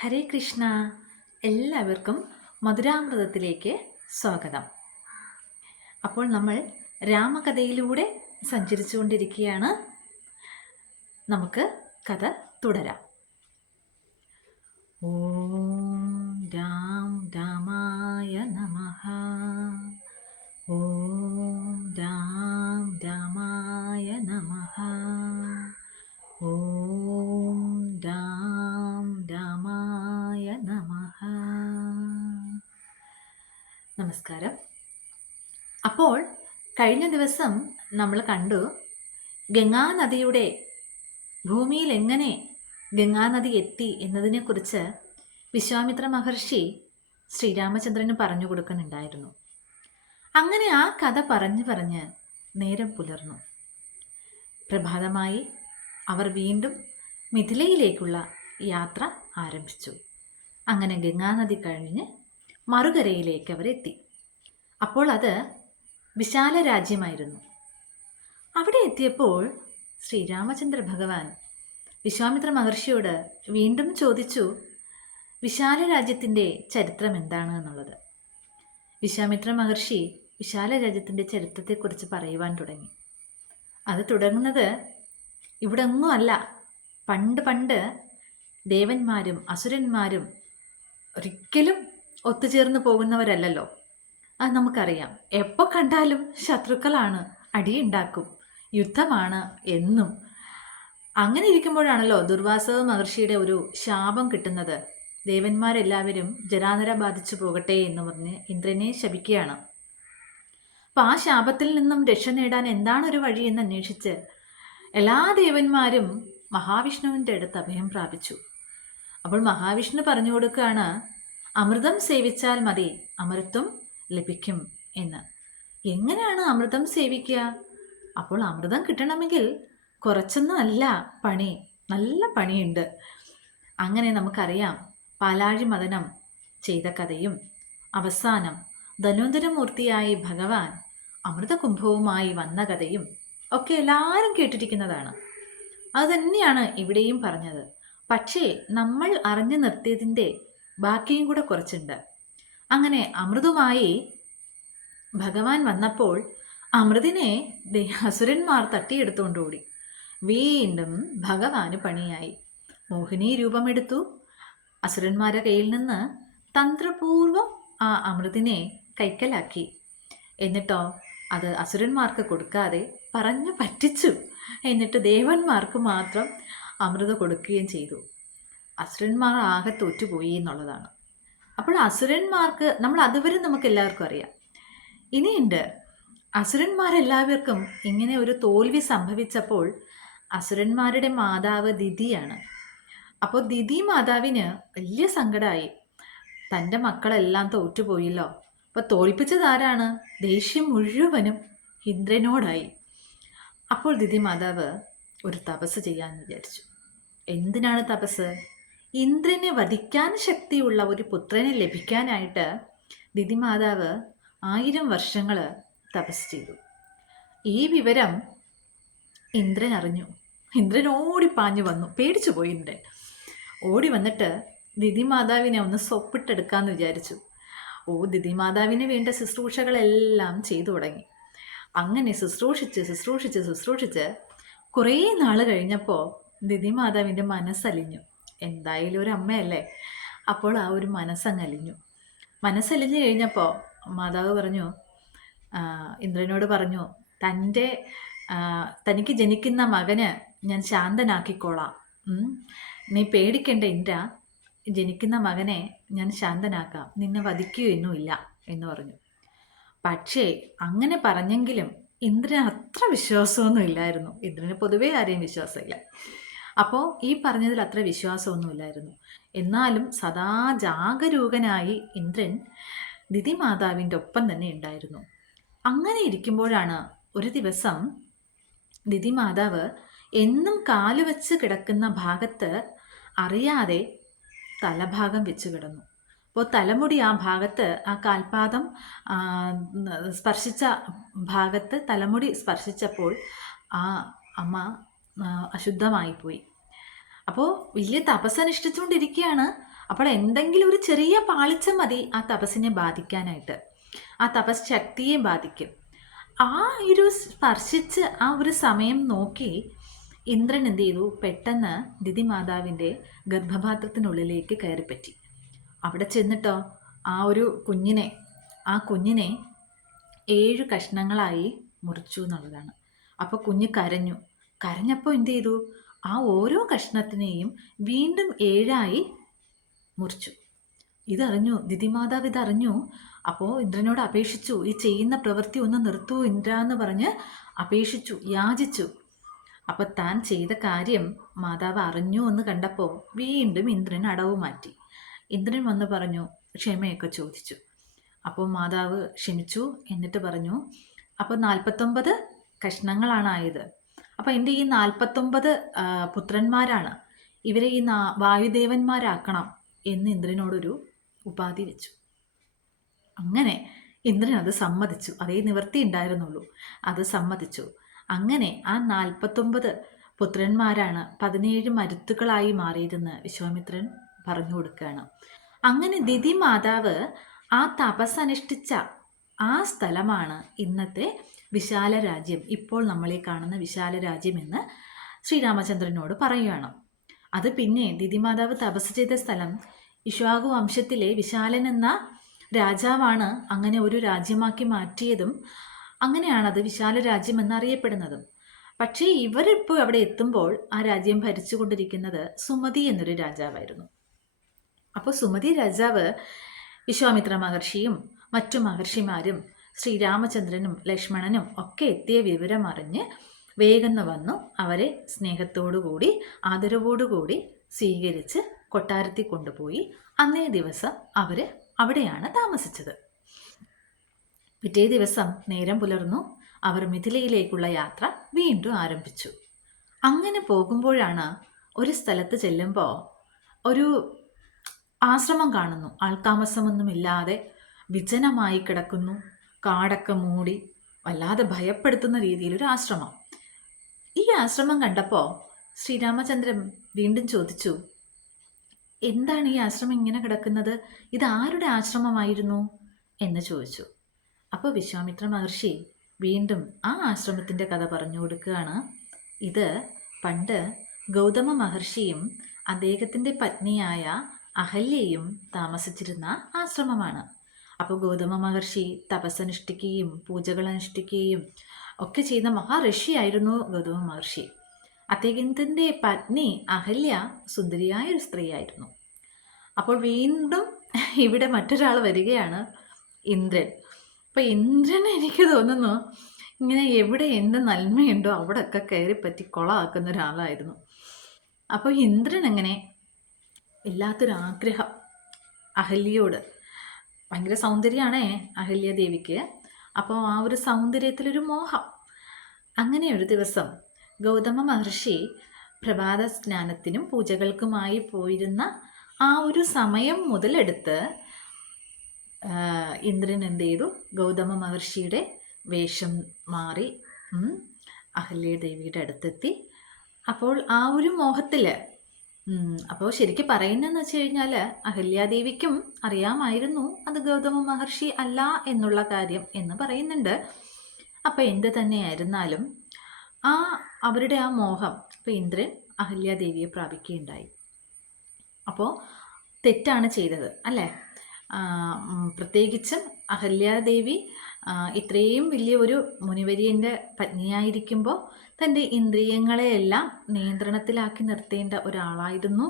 ഹരേ കൃഷ്ണ. എല്ലാവർക്കും മധുരാമൃതത്തിലേക്ക് സ്വാഗതം. അപ്പോൾ നമ്മൾ രാമകഥയിലൂടെ സഞ്ചരിച്ചുകൊണ്ടിരിക്കുകയാണ്. നമുക്ക് കഥ തുടരാം. ഓം രാം രാമായ നമ. ഓം രാം രാമായ നമ. ഓം നമസ്കാരം. അപ്പോൾ കഴിഞ്ഞ ദിവസം നമ്മൾ കണ്ടു ഗംഗാനദിയുടെ ഭൂമിയിൽ എങ്ങനെ ഗംഗാനദി എത്തി എന്നതിനെക്കുറിച്ച് വിശ്വാമിത്ര മഹർഷി ശ്രീരാമചന്ദ്രന് പറഞ്ഞു കൊടുക്കുന്നുണ്ടായിരുന്നു. അങ്ങനെ ആ കഥ പറഞ്ഞു പറഞ്ഞ് നേരം പുലർന്നു. പ്രഭാതമായി അവർ വീണ്ടും മിഥിലയിലേക്കുള്ള യാത്ര ആരംഭിച്ചു. അങ്ങനെ ഗംഗാനദി കഴിഞ്ഞ് മറുകരയിലേക്ക് അവരെത്തി. അപ്പോൾ അത് വിശാല രാജ്യമായിരുന്നു അവിടെ എത്തിയപ്പോൾ ശ്രീരാമചന്ദ്ര ഭഗവാൻ വിശ്വാമിത്ര മഹർഷിയോട് വീണ്ടും ചോദിച്ചു വിശാല രാജ്യത്തിന്റെ ചരിത്രം എന്താണ് എന്നുള്ളത്? വിശ്വാമിത്ര മഹർഷി വിശാല രാജ്യത്തിന്റെ ചരിത്രത്തെക്കുറിച്ച് പറയുവാൻ തുടങ്ങി. അത് തുടങ്ങുന്നത് ഇവിടെ ഒന്നും അല്ല പണ്ട് പണ്ട് ദേവന്മാരും അസുരന്മാരും ഒരിക്കലും ഒത്തുചേർന്ന് പോകുന്നവരല്ലല്ലോ. അത് നമുക്കറിയാം. എപ്പോൾ കണ്ടാലും ശത്രുക്കളാണ് അടിയുണ്ടാക്കും യുദ്ധമാണ് എന്നും. അങ്ങനെ ഇരിക്കുമ്പോഴാണല്ലോ ദുർവാസവ മഹർഷിയുടെ ഒരു ശാപം കിട്ടുന്നത്. ദേവന്മാരെല്ലാവരും ജരാനര ബാധിച്ചു പോകട്ടെ എന്ന് പറഞ്ഞ് ഇന്ദ്രനെ ശപിക്കുകയാണ്. അപ്പം ആ ശാപത്തിൽ നിന്നും രക്ഷ നേടാൻ എന്താണ് ഒരു വഴി എന്ന് അന്വേഷിച്ച് എല്ലാ ദേവന്മാരും മഹാവിഷ്ണുവിന്റെ അടുത്ത് അഭയം പ്രാപിച്ചു. അപ്പോൾ മഹാവിഷ്ണു പറഞ്ഞു കൊടുക്കുകയാണ് അമൃതം സേവിച്ചാൽ മതി അമൃത്വം ലഭിക്കും എന്ന്. എങ്ങനെയാണ് അമൃതം സേവിക്കുക? അപ്പോൾ അമൃതം കിട്ടണമെങ്കിൽ കുറച്ചൊന്നും അല്ല പണി നല്ല പണിയുണ്ട്. അങ്ങനെ നമുക്കറിയാം പാലാഴി മദനം ചെയ്ത കഥയും അവസാനം ധന്വന്തരമൂർത്തിയായി ഭഗവാൻ അമൃതകുംഭവുമായി വന്ന കഥയും ഒക്കെ എല്ലാവരും കേട്ടിരിക്കുന്നതാണ്. അത് തന്നെയാണ് ഇവിടെയും പറഞ്ഞത്. പക്ഷേ നമ്മൾ അറിഞ്ഞു നിർത്തിയതിന്റെ ബാക്കിയും കൂടെ കുറച്ചുണ്ട്. അങ്ങനെ അമൃതുമായി ഭഗവാൻ വന്നപ്പോൾ അമൃതിനെ അസുരന്മാർ തട്ടിയെടുത്തുകൊണ്ട് ഓടി. വീണ്ടും ഭഗവാന് പണിയായി. മോഹിനി രൂപമെടുത്തു. അസുരന്മാരുടെ കയ്യിൽ നിന്ന് തന്ത്രപൂർവം ആ അമൃതിനെ കൈക്കലാക്കി. എന്നിട്ടോ അത് അസുരന്മാർക്ക് കൊടുക്കാതെ പറഞ്ഞു പറ്റിച്ചു. എന്നിട്ട് ദേവന്മാർക്ക് മാത്രം അമൃത് കൊടുക്കുകയും ചെയ്തു. അസുരന്മാർ ആകെ തോറ്റുപോയി എന്നുള്ളതാണ്. അപ്പോൾ അസുരന്മാർക്ക് നമ്മൾ അതുവരെ നമുക്ക് എല്ലാവർക്കും അറിയാം. ഇനിയുണ്ട്. അസുരന്മാരെല്ലാവർക്കും ഇങ്ങനെ ഒരു തോൽവി സംഭവിച്ചപ്പോൾ അസുരന്മാരുടെ മാതാവ് ദിതിയാണ് അപ്പോൾ ദിതി മാതാവിന് വലിയ സങ്കടമായി. തന്റെ മക്കളെല്ലാം തോറ്റുപോയില്ലോ. അപ്പോൾ തോൽപ്പിച്ചത് ആരാണ്? ദേഷ്യം മുഴുവനും ഇന്ദ്രനോടായി. അപ്പോൾ ദിതി മാതാവ് ഒരു തപസ് ചെയ്യാമെന്ന് വിചാരിച്ചു. എന്തിനാണ് തപസ്? ഇന്ദ്രനെ വധിക്കാൻ ശക്തിയുള്ള ഒരു പുത്രനെ ലഭിക്കാനായിട്ട് ദിതിമാതാവ് ആയിരം വർഷങ്ങൾ തപസ് ചെയ്തു. ഈ വിവരം ഇന്ദ്രൻ അറിഞ്ഞു. ഇന്ദ്രൻ ഓടി പാഞ്ഞു വന്നു. പേടിച്ചു പോയി ഇന്ദ്രൻ. ഓടി വന്നിട്ട് ദിതിമാതാവിനെ ഒന്ന് സൊപ്പിട്ടെടുക്കാമെന്ന് വിചാരിച്ചു. ഓ ദിതിമാതാവിന് വേണ്ട ശുശ്രൂഷകളെല്ലാം ചെയ്തു തുടങ്ങി. അങ്ങനെ ശുശ്രൂഷിച്ച് ശുശ്രൂഷിച്ച് ശുശ്രൂഷിച്ച് കുറേ നാൾ കഴിഞ്ഞപ്പോൾ ദിതിമാതാവിന്റെ മനസ്സലിഞ്ഞു. എന്തായാലും ഒരു അമ്മയല്ലേ? അപ്പോൾ ആ ഒരു മനസ്സങ്ങലിഞ്ഞു. മനസ്സലിഞ്ഞു കഴിഞ്ഞപ്പോൾ മാതാവ് പറഞ്ഞു ഇന്ദ്രനോട് പറഞ്ഞു തന്റെ തനിക്ക് ജനിക്കുന്ന മകന് ഞാൻ ശാന്തനാക്കിക്കോളാം. നീ പേടിക്കേണ്ട ഇന്ദ്ര. ജനിക്കുന്ന മകനെ ഞാൻ ശാന്തനാക്കാം. നിന്നെ വധിക്കുകയൊന്നുമില്ല എന്ന് പറഞ്ഞു. പക്ഷേ അങ്ങനെ പറഞ്ഞെങ്കിലും ഇന്ദ്രന് അത്ര വിശ്വാസമൊന്നും ഇല്ലായിരുന്നു. ഇന്ദ്രന് പൊതുവേ ആരെയും വിശ്വാസമില്ല. അപ്പോൾ ഈ പറഞ്ഞതിൽ അത്ര വിശ്വാസമൊന്നുമില്ലായിരുന്നു എന്നാലും സദാ ജാഗരൂകനായി ഇന്ദ്രൻ ദിതി മാതാവിന്റെ ഒപ്പം തന്നെ ഉണ്ടായിരുന്നു. അങ്ങനെ ഇരിക്കുമ്പോഴാണ് ഒരു ദിവസം ദിതി മാതാവ് എന്നും കാലുവെച്ച് കിടക്കുന്ന ഭാഗത്ത് അറിയാതെ തലഭാഗം വെച്ച് കിടന്നു. അപ്പോൾ തലമുടി ആ ഭാഗത്ത് ആ കാൽപാദം സ്പർശിച്ച ഭാഗത്ത് തലമുടി സ്പർശിച്ചപ്പോൾ ആ അമ്മ അശുദ്ധമായിപ്പോയി. അപ്പോൾ വലിയ തപസ്സനുഷ്ഠിച്ചുകൊണ്ടിരിക്കുകയാണ് അപ്പോൾ എന്തെങ്കിലും ഒരു ചെറിയ പാളിച്ച മതി ആ തപസ്സിനെ ബാധിക്കാനായിട്ട്. ആ തപസ് ശക്തിയെ ബാധിക്കും. ആ ഒരു സ്പർശിച്ച് ആ ഒരു സമയം നോക്കി ഇന്ദ്രൻ എന്ത് ചെയ്തു? പെട്ടെന്ന് ദിതി മാതാവിന്റെ ഗർഭപാത്രത്തിനുള്ളിലേക്ക് കയറിപ്പറ്റി. അവിടെ ചെന്നിട്ടോ? ആ ഒരു കുഞ്ഞിനെ ആ കുഞ്ഞിനെ ഏഴ് കഷ്ണങ്ങളായി മുറിച്ചു എന്നുള്ളതാണ്. അപ്പോൾ കുഞ്ഞ് കരഞ്ഞു. കരഞ്ഞപ്പോൾ എന്ത് ചെയ്തു? ആ ഓരോ കഷ്ണത്തിനെയും വീണ്ടും ഏഴായി മുറിച്ചു. ഇതറിഞ്ഞു ദിതിമാതാവ് ഇതറിഞ്ഞു. അപ്പോൾ ഇന്ദ്രനോട് അപേക്ഷിച്ചു ഈ ചെയ്യുന്ന പ്രവൃത്തി ഒന്ന് നിർത്തൂ ഇന്ദ്ര എന്ന് പറഞ്ഞ് അപേക്ഷിച്ചു യാചിച്ചു. അപ്പോൾ താൻ ചെയ്ത കാര്യം മാതാവ് അറിഞ്ഞു എന്ന് കണ്ടപ്പോൾ വീണ്ടും ഇന്ദ്രൻ അടവ് മാറ്റി. ഇന്ദ്രൻ വന്ന് പറഞ്ഞു ക്ഷമയൊക്കെ ചോദിച്ചു. അപ്പോൾ മാതാവ് ക്ഷമിച്ചു എന്നിട്ട് പറഞ്ഞു അപ്പോൾ നാൽപ്പത്തൊമ്പത് കഷ്ണങ്ങളാണ് ആയത്. അപ്പോൾ എന്റെ ഈ നാൽപ്പത്തൊമ്പത് പുത്രന്മാരാണ്. ഇവരെ ഈ വായുദേവന്മാരാക്കണം എന്ന് ഇന്ദ്രനോടൊരു ഉപാധി വെച്ചു. അങ്ങനെ ഇന്ദ്രൻ അത് സമ്മതിച്ചു. അതേ നിവൃത്തി ഉണ്ടായിരുന്നുള്ളൂ. അത് സമ്മതിച്ചു. അങ്ങനെ ആ നാൽപ്പത്തൊമ്പത് പുത്രന്മാരാണ് പതിനേഴ് മരുത്തുകളായി മാറിയതെന്ന് വിശ്വാമിത്രൻ പറഞ്ഞു കൊടുക്കുകയാണ്. അങ്ങനെ ദിതി മാതാവ് ആ തപസ് അനുഷ്ഠിച്ച ആ സ്ഥലമാണ് ഇന്നത്തെ വിശാല രാജ്യം ഇപ്പോൾ നമ്മളീ കാണുന്ന വിശാല രാജ്യം എന്ന് ശ്രീരാമചന്ദ്രനോട് പറയുകയാണ്. അത് പിന്നെ ദിതിമാതാവ് തപസ് ചെയ്ത സ്ഥലം ഇഷ്വാകു വംശത്തിലെ വിശാലൻ എന്ന രാജാവാണ് അങ്ങനെ ഒരു രാജ്യമാക്കി മാറ്റിയതും അങ്ങനെയാണത് വിശാല രാജ്യം എന്നറിയപ്പെടുന്നതും. പക്ഷേ ഇവരിപ്പോൾ അവിടെ എത്തുമ്പോൾ ആ രാജ്യം ഭരിച്ചുകൊണ്ടിരിക്കുന്നത് സുമതി എന്നൊരു രാജാവായിരുന്നു. അപ്പോൾ സുമതി രാജാവ് വിശ്വാമിത്ര മഹർഷിയും മറ്റു മഹർഷിമാരും ശ്രീരാമചന്ദ്രനും ലക്ഷ്മണനും ഒക്കെ എത്തിയ വിവരം അറിഞ്ഞ് വേഗം വന്നു അവരെ സ്നേഹത്തോടുകൂടി ആദരവോടുകൂടി സ്വീകരിച്ച് കൊട്ടാരത്തിൽ കൊണ്ടുപോയി. അന്നേ ദിവസം അവർ അവിടെയാണ് താമസിച്ചത്. പിറ്റേ ദിവസം നേരം പുലർന്നു. അവർ മിഥിലയിലേക്കുള്ള യാത്ര വീണ്ടും ആരംഭിച്ചു. അങ്ങനെ പോകുമ്പോഴാണ് ഒരു സ്ഥലത്ത് ചെല്ലുമ്പോൾ ഒരു ആശ്രമം കാണുന്നു. ആൾതാമസമൊന്നുമില്ലാതെ വിജനമായി കിടക്കുന്നു. കാടൊക്കെ മൂടി വല്ലാതെ ഭയപ്പെടുത്തുന്ന രീതിയിലൊരു ആശ്രമം. ഈ ആശ്രമം കണ്ടപ്പോൾ ശ്രീരാമചന്ദ്രൻ വീണ്ടും ചോദിച്ചു എന്താണ് ഈ ആശ്രമം ഇങ്ങനെ കിടക്കുന്നത്? ഇത് ആരുടെ ആശ്രമമായിരുന്നു? എന്ന് ചോദിച്ചു. അപ്പോൾ വിശ്വാമിത്ര മഹർഷി വീണ്ടും ആ ആശ്രമത്തിന്റെ കഥ പറഞ്ഞു കൊടുക്കുകയാണ്. ഇത് പണ്ട് ഗൗതമ മഹർഷിയും അദ്ദേഹത്തിന്റെ പത്നിയായ അഹല്യയും താമസിച്ചിരുന്ന ആശ്രമമാണ്. അപ്പോൾ ഗൗതമ മഹർഷി തപസ്സനുഷ്ഠിക്കുകയും പൂജകൾ അനുഷ്ഠിക്കുകയും ഒക്കെ ചെയ്ത മഹാഋഷിയായിരുന്നു ഗൗതമ മഹർഷി. അദ്ദേഹത്തിന്റെ പത്നി അഹല്യ സുന്ദരിയായ ഒരു സ്ത്രീയായിരുന്നു. അപ്പോൾ വീണ്ടും ഇവിടെ മറ്റൊരാൾ വരികയാണ് ഇന്ദ്രൻ. അപ്പോൾ ഇന്ദ്രൻ എനിക്ക് തോന്നുന്നു ഇങ്ങനെ എവിടെ എന്ത് നന്മയുണ്ടോ അവിടെയൊക്കെ കയറിപ്പറ്റി കൊളമാക്കുന്ന ഒരാളായിരുന്നു. അപ്പോൾ ഇന്ദ്രൻ അങ്ങനെ ഇല്ലാത്തൊരാഗ്രഹം അഹല്യയോട് ഭയങ്കര സൗന്ദര്യമാണേ അഹല്യ ദേവിക്ക്. അപ്പോൾ ആ ഒരു സൗന്ദര്യത്തിലൊരു മോഹം. അങ്ങനെ ഒരു ദിവസം ഗൗതമ മഹർഷി പ്രഭാത സ്നാനത്തിനും പൂജകൾക്കുമായി പോയിരുന്ന ആ ഒരു സമയം മുതലെടുത്ത് ഇന്ദ്രൻ എന്ത് ചെയ്തു? ഗൗതമ മഹർഷിയുടെ വേഷം മാറി അഹല്യ ദേവിയുടെ അടുത്തെത്തി. അപ്പോൾ ആ ഒരു മോഹത്തിൽ അപ്പോൾ ശരിക്കും പറയുന്നതെന്ന് വെച്ച് കഴിഞ്ഞാൽ അഹല്യാദേവിക്കും അറിയാമായിരുന്നു അത് ഗൗതമ മഹർഷി അല്ല എന്നുള്ള കാര്യം എന്ന് പറയുന്നുണ്ട്. അപ്പോൾ എന്ത് തന്നെയായിരുന്നാലും ആ അവരുടെ ആ മോഹം ഇപ്പൊ ഇന്ദ്രൻ അഹല്യാദേവിയെ പ്രാപിക്കുകയുണ്ടായി. അപ്പോൾ തെറ്റാണ് ചെയ്തത് അല്ലേ? പ്രത്യേകിച്ചും അഹല്യാദേവി ഇത്രയും വലിയ ഒരു മുനിവര്യന്റെ പത്നിയായിരിക്കുമ്പോൾ തന്റെ ഇന്ദ്രിയങ്ങളെയെല്ലാം നിയന്ത്രണത്തിലാക്കി നിർത്തേണ്ട ഒരാളായിരുന്നു.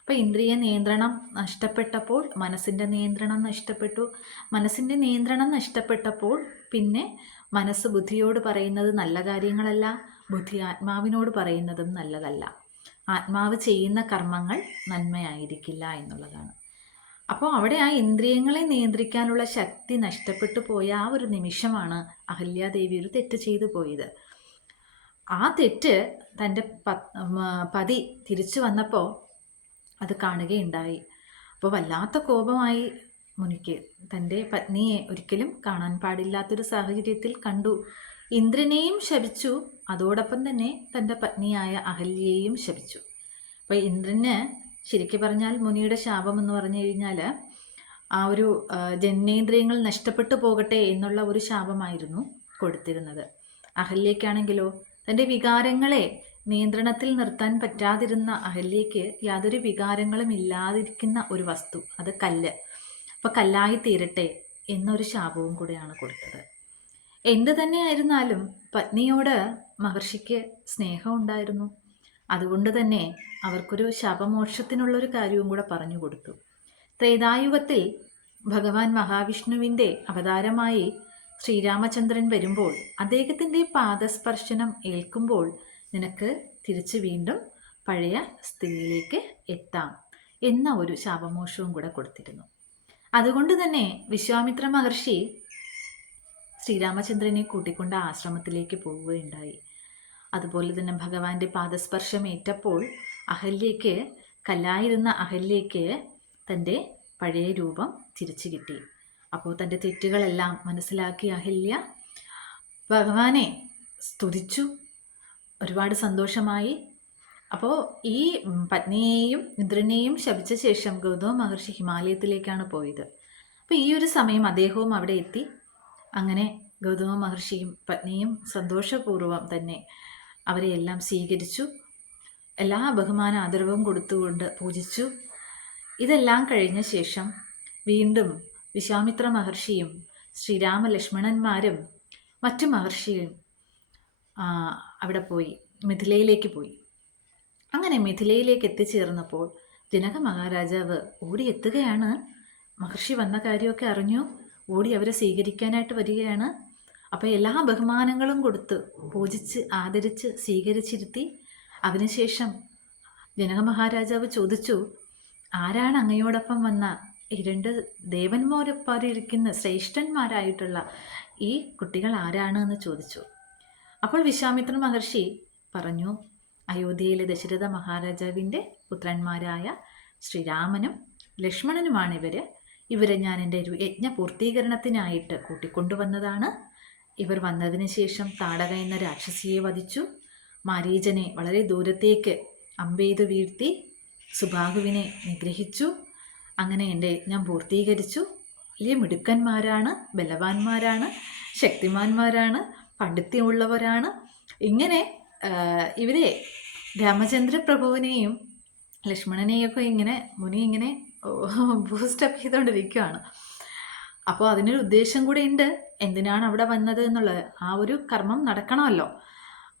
അപ്പോൾ ഇന്ദ്രിയ നിയന്ത്രണം നഷ്ടപ്പെട്ടപ്പോൾ മനസ്സിന്റെ നിയന്ത്രണം നഷ്ടപ്പെട്ടു. മനസ്സിന്റെ നിയന്ത്രണം നഷ്ടപ്പെട്ടപ്പോൾ പിന്നെ മനസ്സ് ബുദ്ധിയോട് പറയുന്നത് നല്ല കാര്യങ്ങളല്ല ബുദ്ധി ആത്മാവിനോട് പറയുന്നതും നല്ലതല്ല. ആത്മാവ് ചെയ്യുന്ന കർമ്മങ്ങൾ നന്മയായിരിക്കില്ല എന്നുള്ളതാണ്. അപ്പോൾ അവിടെ ആ ഇന്ദ്രിയങ്ങളെ നിയന്ത്രിക്കാനുള്ള ശക്തി നഷ്ടപ്പെട്ടു പോയ ആ ഒരു നിമിഷമാണ് അഹല്യാദേവി ഒരു തെറ്റ് ചെയ്തു പോയത്. ആ തെറ്റ് തന്റെ പതി തിരിച്ചു വന്നപ്പോൾ അത് കാണുകയുണ്ടായി. അപ്പോൾ വല്ലാത്ത കോപമായി മുനിക്ക് തന്റെ പത്നിയെ ഒരിക്കലും കാണാൻ പാടില്ലാത്തൊരു സാഹചര്യത്തിൽ കണ്ടു. ഇന്ദ്രനെയും ശപിച്ചു അതോടൊപ്പം തന്നെ തന്റെ പത്നിയായ അഹല്യയെയും ശപിച്ചു. അപ്പോൾ ഇന്ദ്രന് ശരിക്കും പറഞ്ഞാൽ മുനിയുടെ ശാപം എന്ന് പറഞ്ഞു കഴിഞ്ഞാൽ ആ ഒരു ജനേന്ദ്രിയങ്ങൾ നഷ്ടപ്പെട്ടു പോകട്ടെ എന്നുള്ള ഒരു ശാപമായിരുന്നു കൊടുത്തിരുന്നത്. അഹല്യയ്ക്കാണെങ്കിലോ തന്റെ വികാരങ്ങളെ നിയന്ത്രണത്തിൽ നിർത്താൻ പറ്റാതിരുന്ന അഹല്യയ്ക്ക് യാതൊരു വികാരങ്ങളും ഇല്ലാതിരിക്കുന്ന ഒരു വസ്തു അത് കല്ല്. അപ്പോൾ കല്ലായി തീരട്ടെ എന്നൊരു ശാപവും കൂടെയാണ് കൊടുത്തത്. എന്ത് തന്നെയായിരുന്നാലും പത്നിയോട് മഹർഷിക്ക് സ്നേഹം ഉണ്ടായിരുന്നു. അതുകൊണ്ട് തന്നെ അവർക്കൊരു ശാപമോക്ഷത്തിനുള്ളൊരു കാര്യവും കൂടെ പറഞ്ഞു കൊടുത്തു. ത്രേതായുഗത്തിൽ ഭഗവാൻ മഹാവിഷ്ണുവിന്റെ അവതാരമായി ശ്രീരാമചന്ദ്രൻ വരുമ്പോൾ അദ്ദേഹത്തിന്റെ പാദസ്പർശനം ഏൽക്കുമ്പോൾ നിനക്ക് തിരിച്ച് വീണ്ടും പഴയ സ്ഥിതിയിലേക്ക് എത്താം എന്ന ഒരു ശാപമോഷവും കൂടെ കൊടുത്തിരുന്നു. അതുകൊണ്ട് തന്നെ വിശ്വാമിത്ര മഹർഷി ശ്രീരാമചന്ദ്രനെ കൂട്ടിക്കൊണ്ട് ആശ്രമത്തിലേക്ക് പോവുകയുണ്ടായി. അതുപോലെ തന്നെ ഭഗവാന്റെ പാദസ്പർശം ഏറ്റപ്പോൾ അഹല്യയ്ക്ക് കല്ലായിരുന്ന അഹല്യയ്ക്ക് തന്റെ പഴയ രൂപം തിരിച്ചു കിട്ടി. അപ്പോൾ തന്റെ തെറ്റുകളെല്ലാം മനസ്സിലാക്കി അഹല്യ ഭഗവാനെ സ്തുതിച്ചു. ഒരുപാട് സന്തോഷമായി. അപ്പോൾ ഈ പത്നിയെയും ഇന്ദ്രനെയും ശപിച്ച ശേഷം ഗൗതമ മഹർഷി ഹിമാലയത്തിലേക്കാണ് പോയത്. അപ്പോൾ ഈ ഒരു സമയം അദ്ദേഹവും അവിടെ എത്തി. അങ്ങനെ ഗൗതമ മഹർഷിയും പത്നിയും സന്തോഷപൂർവം തന്നെ അവരെ എല്ലാം സ്വീകരിച്ചു. എല്ലാ ബഹുമാന ആദരവും കൊടുത്തുകൊണ്ട് പൂജിച്ചു. ഇതെല്ലാം കഴിഞ്ഞ ശേഷം വീണ്ടും വിശ്വാമിത്ര മഹർഷിയും ശ്രീരാമലക്ഷ്മണന്മാരും മറ്റു മഹർഷിയും അവിടെ പോയി മിഥിലയിലേക്ക് പോയി. അങ്ങനെ മിഥിലയിലേക്ക് എത്തിച്ചേർന്നപ്പോൾ ജനക മഹാരാജാവ് ഓടി എത്തുകയാണ് മഹർഷി വന്ന കാര്യമൊക്കെ അറിഞ്ഞു. ഓടി അവരെ സ്വീകരിക്കാനായിട്ട് വരികയാണ്. അപ്പോൾ എല്ലാ ബഹുമാനങ്ങളും കൊടുത്ത് പൂജിച്ച് ആദരിച്ച് സ്വീകരിച്ചിരുത്തി. അതിനുശേഷം ജനക മഹാരാജാവ് ചോദിച്ചു ആരാണ് അങ്ങയോടൊപ്പം വന്ന ഈ രണ്ട് ദേവന്മാരൊപ്പാരിയിരിക്കുന്ന ശ്രേഷ്ഠന്മാരായിട്ടുള്ള ഈ കുട്ടികൾ ആരാണ്? എന്ന് ചോദിച്ചു. അപ്പോൾ വിശ്വാമിത്ര മഹർഷി പറഞ്ഞു അയോധ്യയിലെ ദശരഥ മഹാരാജാവിന്റെ പുത്രന്മാരായ ശ്രീരാമനും ലക്ഷ്മണനുമാണ് ഇവർ ഇവരെ ഞാൻ എന്റെ ഒരു യജ്ഞ പൂർത്തീകരണത്തിനായിട്ട് കൂട്ടിക്കൊണ്ടുവന്നതാണ്. ഇവർ വന്നതിന് ശേഷം താടക എന്ന രാക്ഷസിയെ വധിച്ചു. മാരീചനെ വളരെ ദൂരത്തേക്ക് അമ്പെയ്തു വീഴ്ത്തി സുബാഹുവിനെ നിഗ്രഹിച്ചു. അങ്ങനെ എന്റെ ഞാൻ പൂർത്തീകരിച്ചു. വലിയ മിടുക്കന്മാരാണ് ബലവാന്മാരാണ് ശക്തിമാന്മാരാണ് പണ്ഡിത്യമുള്ളവരാണ്. ഇങ്ങനെ ഇവരെ രാമചന്ദ്ര പ്രഭുവിനെയും ലക്ഷ്മണനെയൊക്കെ ഇങ്ങനെ മുനി ഇങ്ങനെ ബൂസ്റ്റപ്പ് ചെയ്തുകൊണ്ടിരിക്കുകയാണ് അപ്പോൾ അതിനൊരു ഉദ്ദേശം കൂടെ ഉണ്ട്. എന്തിനാണ് അവിടെ വന്നത് എന്നുള്ളത്? ആ ഒരു കർമ്മം നടക്കണമല്ലോ.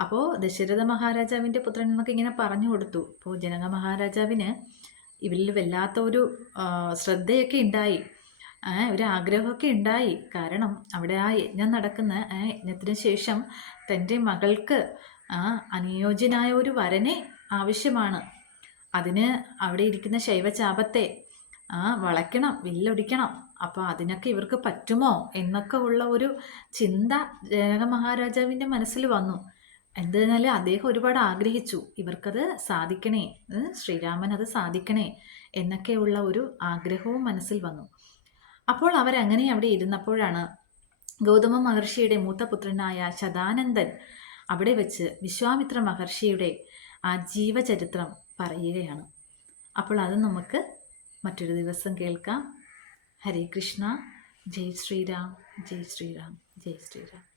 അപ്പോൾ ദശരഥ മഹാരാജാവിന്റെ പുത്രൻ എന്നൊക്കെ ഇങ്ങനെ പറഞ്ഞു കൊടുത്തു. അപ്പോൾ ജനക മഹാരാജാവിന് ഇവരിൽ വല്ലാത്ത ഒരു ശ്രദ്ധയൊക്കെ ഉണ്ടായി. ഒരു ആഗ്രഹമൊക്കെ ഉണ്ടായി. കാരണം അവിടെ ആ യജ്ഞം നടക്കുന്ന യജ്ഞത്തിന് ശേഷം തന്റെ മകൾക്ക് അനുയോജ്യനായ ഒരു വരനെ ആവശ്യമാണ്. അതിന് അവിടെ ഇരിക്കുന്ന ശൈവചാപത്തെ ആ വളയ്ക്കണം വില്ലൊടിക്കണം. അപ്പോൾ അതിനൊക്കെ ഇവർക്ക് പറ്റുമോ എന്നൊക്കെ ഉള്ള ഒരു ചിന്ത ജനക മഹാരാജാവിന്റെ മനസ്സിൽ വന്നു. എന്തെന്നാൽ അദ്ദേഹം ഒരുപാട് ആഗ്രഹിച്ചു. ഇവർക്കത് സാധിക്കണേ ശ്രീരാമൻ അത് സാധിക്കണേ എന്നൊക്കെയുള്ള ഒരു ആഗ്രഹവും മനസ്സിൽ വന്നു. അപ്പോൾ അവരങ്ങനെ അവിടെ ഇരുന്നപ്പോഴാണ് ഗൗതമ മഹർഷിയുടെ മൂത്ത പുത്രനായ ശതാനന്ദൻ അവിടെ വെച്ച് വിശ്വാമിത്ര മഹർഷിയുടെ ആ ജീവചരിത്രം പറയുകയാണ്. അപ്പോൾ അത് നമുക്ക് മറ്റൊരു ദിവസം കേൾക്കാം. ഹരേ കൃഷ്ണ. ജയ് ശ്രീരാം. ജയ് ശ്രീരാം. ജയ് ശ്രീരാം.